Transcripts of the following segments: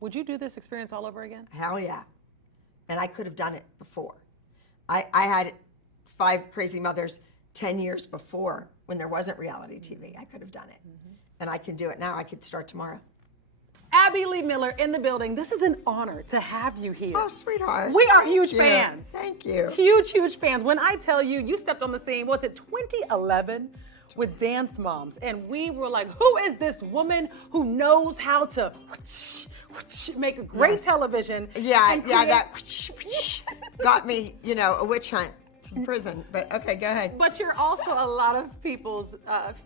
Would you do this experience all over again? Hell yeah. And I could have done it before. I had 5 Crazy Mothers 10 years before when there wasn't reality TV. I could have done it. And I can do it now. I could start tomorrow. Abby Lee Miller in the building. This is an honor to have you here. Oh, sweetheart. We are huge Thank you. fans. Thank you. Huge fans. When I tell you, you stepped on the scene, was it 2011 with Dance Moms? And we were like, who is this woman who knows how to make a great television? Yeah, and that create- got me, a witch hunt to prison. But okay, go ahead. But you're also a lot of people's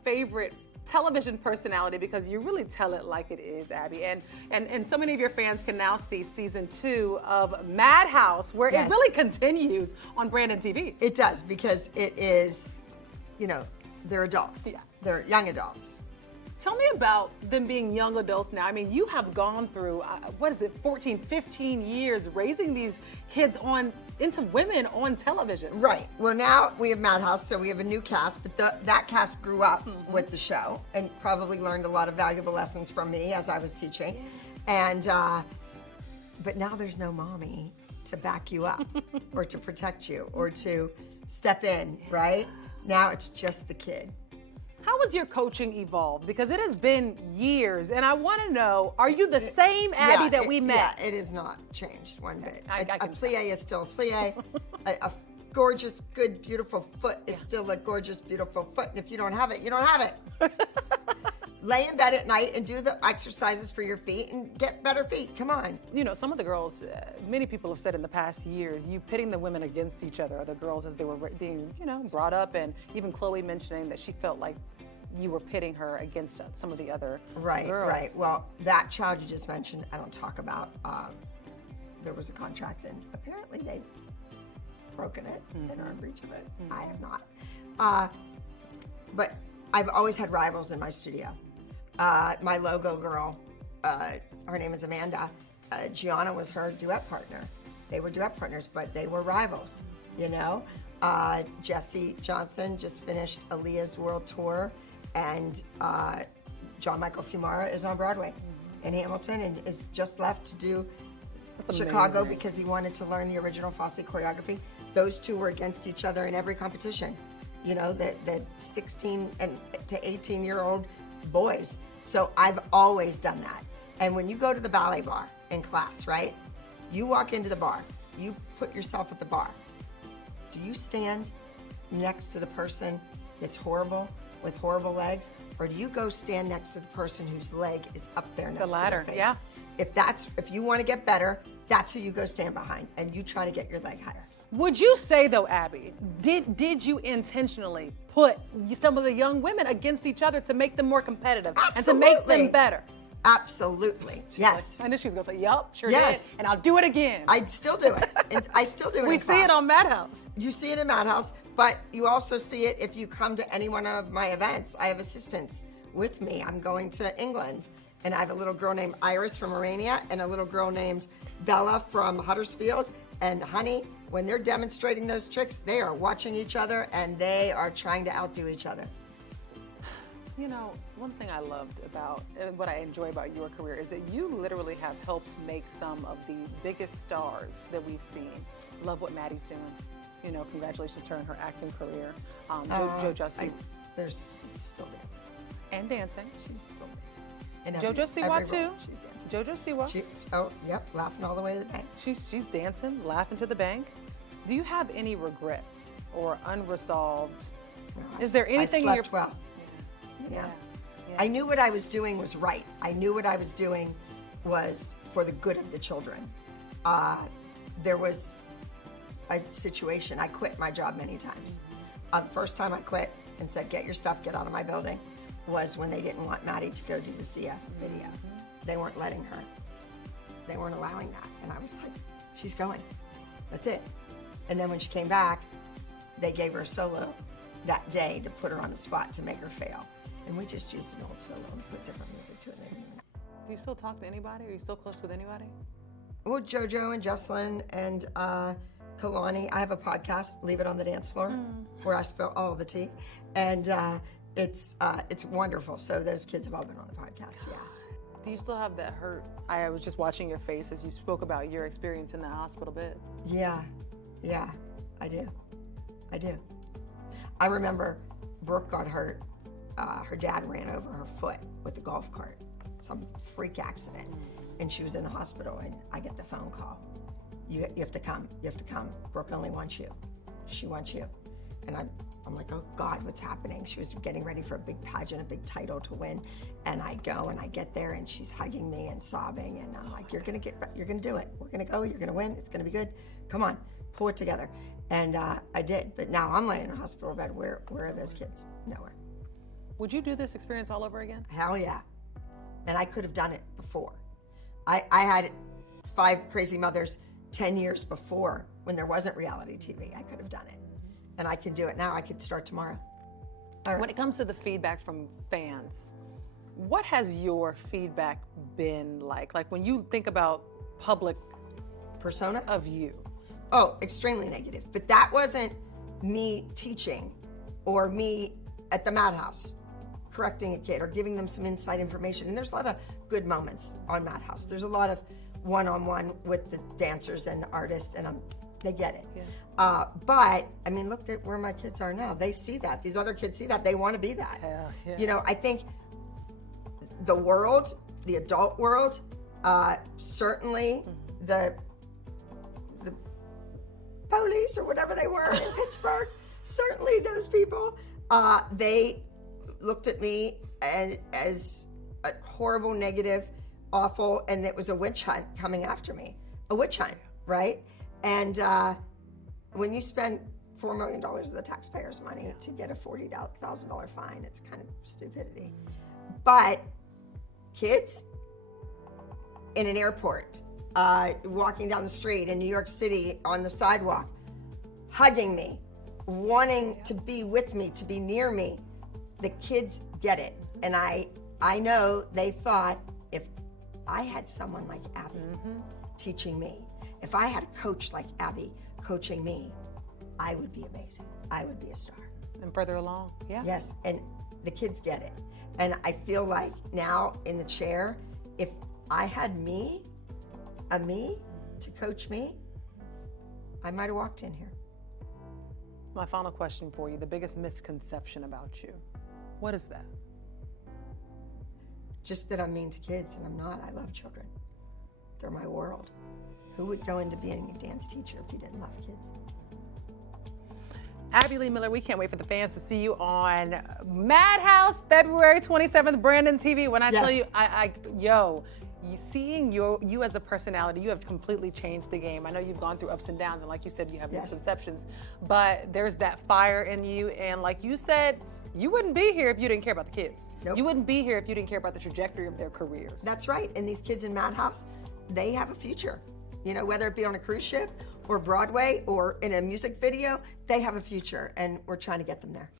favorite television personality because you really tell it like it is, Abby. And so many of your fans can now see season 2 of Madhouse, where it really continues on Brandon TV. It does, because it is, they're adults. Yeah. They're young adults. Tell me about them being young adults now. I mean, you have gone through, 14, 15 years raising these kids into women on television. Right. Well, now we have Madhouse, so we have a new cast, but that cast grew up with the show and probably learned a lot of valuable lessons from me as I was teaching. And, but now there's no mommy to back you up or to protect you or to step in, right? Now it's just the kid. How has your coaching evolved? Because it has been years, and I want to know, are you the same Abby that we met? Yeah, it has not changed one bit. I A can plie is still a plie. a gorgeous, good, beautiful foot is still a gorgeous, beautiful foot. And if you don't have it, you don't have it. Lay in bed at night and do the exercises for your feet and get better feet. Come on. Some of the girls, many people have said in the past years, you pitting the women against each other, or the girls as they were being, brought up, and even Chloe mentioning that she felt like you were pitting her against some of the other girls. Right. Well, that child you just mentioned, I don't talk about. There was a contract, and apparently they've broken it and are in breach of it. I have not. But I've always had rivals in my studio. My logo girl, her name is Amanda. Gianna was her duet partner. They were duet partners, but they were rivals, Jesse Johnson just finished Aaliyah's world tour, and John Michael Fumara is on Broadway in Hamilton and is just left to do Chicago because he wanted to learn the original Fosse choreography. Those two were against each other in every competition. The 16 to 18-year-old boys. So I've always done that. And when you go to the ballet bar in class, right? You walk into the bar, you put yourself at the bar. Do you stand next to the person that's horrible with horrible legs, or do you go stand next to the person whose leg is up there next to their face? Yeah. If you want to get better, that's who you go stand behind, and you try to get your leg higher. Would you say, though, Abby, did you intentionally put some of the young women against each other to make them more competitive and to make them better? Absolutely. Yes. I knew she was going to say, yup, sure Yes. did. And I'll do it again. I'd still do it. I still do it We in see class. it on Madhouse. You see it in Madhouse, but you also see it if you come to any one of my events. I have assistants with me. I'm going to England, and I have a little girl named Iris from Orania and a little girl named Bella from Huddersfield. And honey, when they're demonstrating those tricks, they are watching each other and they are trying to outdo each other. One thing I loved about, what I enjoy about your career is that you literally have helped make some of the biggest stars that we've seen. Love what Maddie's doing. Congratulations to her in her acting career. JoJo Siwa. There's still dancing. And dancing. She's still dancing. JoJo Siwa too. She's dancing. JoJo Siwa. Yep, laughing all the way to the bank. She's dancing, laughing to the bank. Do you have any regrets or unresolved? No, Is there anything I in your slept well. Yeah. I knew what I was doing was right. I knew what I was doing was for the good of the children. There was a situation. I quit my job many times. The first time I quit and said, "Get your stuff, get out of my building," was when they didn't want Maddie to go do the Sia video. They weren't letting her. They weren't allowing that. And I was like, she's going. That's it. And then when she came back, they gave her a solo that day to put her on the spot to make her fail. And we just used an old solo and put different music to it. Do you still talk to anybody? Are you still close with anybody? Well, JoJo and Jocelyn and Kalani. I have a podcast, Leave It on the Dance Floor, where I spill all the tea. And it's wonderful. So those kids have all been on the podcast, yeah. Do you still have that hurt? I was just watching your face as you spoke about your experience in the hospital bed. Yeah, I do. I remember Brooke got hurt. Her dad ran over her foot with a golf cart, some freak accident, and she was in the hospital, and I get the phone call. You have to come. Brooke only wants you. She wants you. And I'm like, oh God, what's happening? She was getting ready for a big pageant, a big title to win. And I go and I get there and she's hugging me and sobbing. And I'm like, you're gonna do it. We're gonna go, you're gonna win. It's gonna be good. Come on, pull it together. And I did, but now I'm laying in a hospital bed. Where are those kids? Nowhere. Would you do this experience all over again? Hell yeah. And I could have done it before. I had 5 Crazy Mothers 10 years before when there wasn't reality TV. I could have done it. And I can do it now. I could start tomorrow. All right. When it comes to the feedback from fans, what has your feedback been like? Like when you think about public Persona? of you. Oh, extremely negative. But that wasn't me teaching or me at the Madhouse correcting a kid or giving them some inside information. And there's a lot of good moments on Madhouse. There's a lot of one-on-one with the dancers and the artists, and they get it. Yeah. But I mean, look at where my kids are now. They see that. These other kids see that. They want to be that. Yeah. You know, I think the world, the adult world, certainly the police or whatever they were in Pittsburgh, certainly those people, they looked at me as a horrible, negative, awful, and it was a witch hunt coming after me. A witch hunt, right? And when you spend $4 million of the taxpayers' money to get a $40,000 fine, it's kind of stupidity. But kids in an airport, walking down the street in New York City on the sidewalk, hugging me, wanting to be with me, to be near me, the kids get it. And I know they thought, if I had someone like Abby teaching me, if I had a coach like Abby coaching me, I would be amazing. I would be a star. And further along, yeah. Yes, and the kids get it. And I feel like now in the chair, if I had me to coach me, I might have walked in here. My final question for you, the biggest misconception about you. What is that? Just that I'm mean to kids, and I'm not. I love children. They're my world. Who would go into being a dance teacher if you didn't love kids? Abby Lee Miller, we can't wait for the fans to see you on Madhouse, February 27th, Brandon TV. When I tell you, seeing you as a personality, you have completely changed the game. I know you've gone through ups and downs, and like you said, you have misconceptions, but there's that fire in you, and like you said, you wouldn't be here if you didn't care about the kids. Nope. You wouldn't be here if you didn't care about the trajectory of their careers. That's right, and these kids in Madhouse, they have a future. You know, whether it be on a cruise ship or Broadway or in a music video, they have a future, and we're trying to get them there.